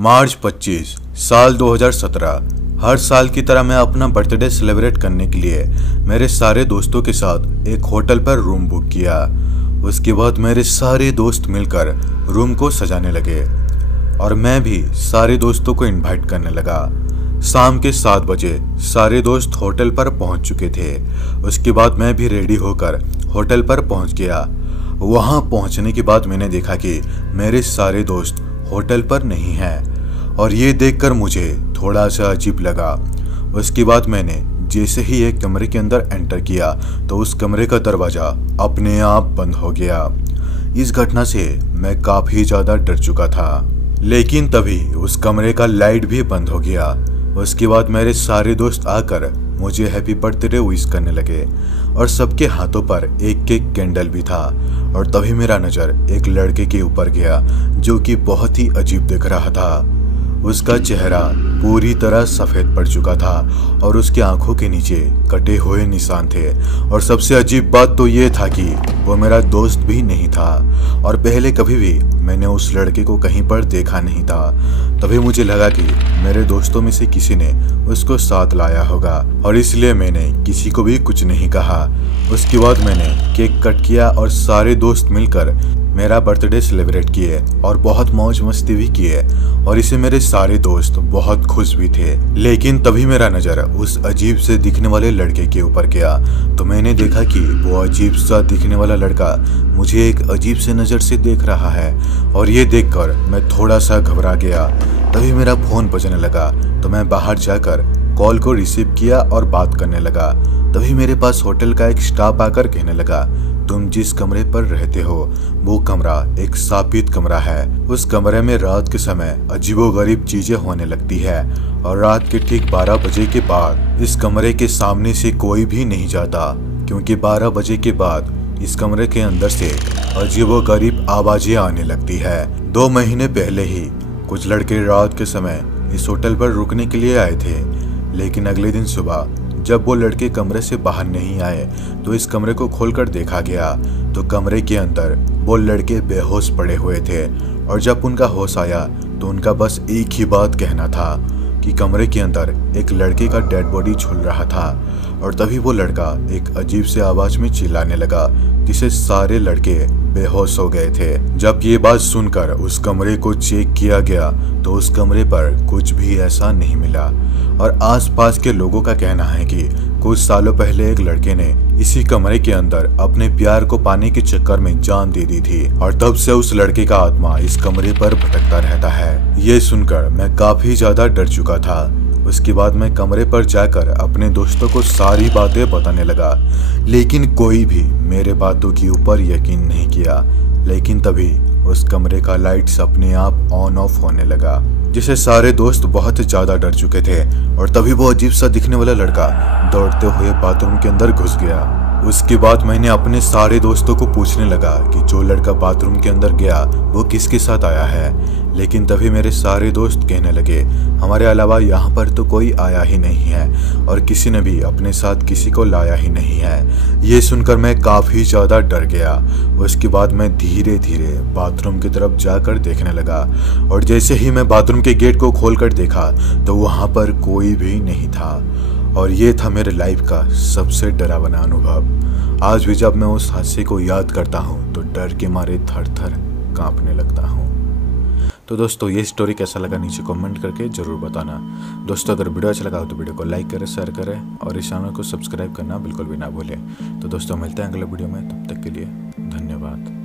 मार्च 25 साल 2017। हर साल की तरह मैं अपना बर्थडे सेलिब्रेट करने के लिए मेरे सारे दोस्तों के साथ एक होटल पर रूम बुक किया। उसके बाद मेरे सारे दोस्त मिलकर रूम को सजाने लगे और मैं भी सारे दोस्तों को इनवाइट करने लगा। शाम के 7 बजे सारे दोस्त होटल पर पहुंच चुके थे। उसके बाद मैं भी रेडी होकर होटल पर पहुंच गया। वहां पहुंचने के बाद मैंने देखा कि मेरे सारे दोस्त होटल पर नहीं हैं और ये देखकर मुझे थोड़ा सा अजीब लगा। उसके बाद मैंने जैसे ही एक कमरे के अंदर एंटर किया तो उस कमरे का दरवाज़ा अपने आप बंद हो गया। इस घटना से मैं काफ़ी ज़्यादा डर चुका था, लेकिन तभी उस कमरे का लाइट भी बंद हो गया। उसके बाद मेरे सारे दोस्त आकर मुझे हैप्पी बर्थडे विश करने लगे और सबके हाथों पर एक एक कैंडल भी था। और तभी मेरा नज़र एक लड़के के ऊपर गया जो कि बहुत ही अजीब दिख रहा था। उसका चेहरा पूरी तरह सफ़ेद पड़ चुका था और उसकी आंखों के नीचे कटे हुए निशान थे। और सबसे अजीब बात तो ये था कि वो मेरा दोस्त भी नहीं था और पहले कभी भी मैंने उस लड़के को कहीं पर देखा नहीं था। तभी मुझे लगा कि मेरे दोस्तों में से किसी ने उसको साथ लाया होगा और इसलिए मैंने किसी को भी कुछ नहीं कहा। उसके बाद मैंने केक कट किया और सारे दोस्त मिलकर मेरा बर्थडे सेलिब्रेट किए और बहुत मौज मस्ती भी किए और इसे मेरे सारे दोस्त बहुत खुश भी थे। लेकिन तभी मेरा नज़र उस अजीब से दिखने वाले लड़के के ऊपर गया तो मैंने देखा कि वो अजीब सा दिखने वाला लड़का मुझे एक अजीब से नज़र से देख रहा है और ये देखकर मैं थोड़ा सा घबरा गया। तभी मेरा फ़ोन बजने लगा तो मैं बाहर जाकर कॉल को रिसीव किया और बात करने लगा। तभी मेरे पास होटल का एक स्टाफ आकर कहने लगा, तुम जिस कमरे पर रहते हो वो कमरा एक शापित कमरा है। उस कमरे में रात के समय अजीबोगरीब चीजें होने लगती है और रात के ठीक 12 बजे के बाद इस कमरे के सामने से कोई भी नहीं जाता, क्योंकि 12 बजे के बाद इस कमरे के अंदर से अजीबोगरीब आवाजें आने लगती है। 2 महीने पहले ही कुछ लड़के रात के समय इस होटल पर रुकने के लिए आए थे, लेकिन अगले दिन सुबह जब वो लड़के कमरे से बाहर नहीं आए तो इस कमरे को खोलकर देखा गया तो कमरे के अंदर वो लड़के बेहोश पड़े हुए थे। और जब उनका होश आया तो उनका बस एक ही बात कहना था कि कमरे के अंदर एक लड़के का डेड बॉडी झूल रहा था। और तभी वो लड़का एक अजीब से आवाज में चिल्लाने लगा जिससे सारे लड़के बेहोश हो गए थे। जब ये बात सुनकर उस कमरे को चेक किया गया तो उस कमरे पर कुछ भी ऐसा नहीं मिला और आसपास के लोगों का कहना है कि कुछ सालों पहले एक लड़के ने इसी कमरे के अंदर अपने प्यार को पाने के चक्कर में जान दे दी थी और तब से उस लड़के का आत्मा इस कमरे पर भटकता रहता है। ये सुनकर मैं काफी ज्यादा डर चुका था। उसके बाद मैं कमरे पर जाकर अपने दोस्तों को सारी बातें बताने लगा, लेकिन कोई भी मेरे बातों के ऊपर यकीन नहीं किया। लेकिन तभी उस कमरे का लाइट्स अपने आप ऑन ऑफ होने लगा, जिससे सारे दोस्त बहुत ज्यादा डर चुके थे। और तभी वो अजीब सा दिखने वाला लड़का दौड़ते हुए बाथरूम के अंदर घुस गया। उसके बाद मैंने अपने सारे दोस्तों को पूछने लगा कि जो लड़का बाथरूम के अंदर गया वो किसके साथ आया है। लेकिन तभी मेरे सारे दोस्त कहने लगे, हमारे अलावा यहाँ पर तो कोई आया ही नहीं है और किसी ने भी अपने साथ किसी को लाया ही नहीं है। ये सुनकर मैं काफ़ी ज़्यादा डर गया। उसके बाद मैं धीरे धीरे बाथरूम की तरफ जाकर देखने लगा और जैसे ही मैं बाथरूम के गेट को खोलकर देखा तो वहाँ पर कोई भी नहीं था। और ये था मेरे लाइफ का सबसे डरावना अनुभव। आज भी जब मैं उस हादसे को याद करता हूँ तो डर के मारे थर थर कांपने लगता हूँ। तो दोस्तों ये स्टोरी कैसा लगा नीचे कमेंट करके ज़रूर बताना। दोस्तों अगर वीडियो अच्छा लगा हो तो वीडियो को लाइक करें, शेयर करें और इस चैनल को सब्सक्राइब करना बिल्कुल भी ना भूलें। तो दोस्तों मिलते हैं अगले वीडियो में, तब तक के लिए धन्यवाद।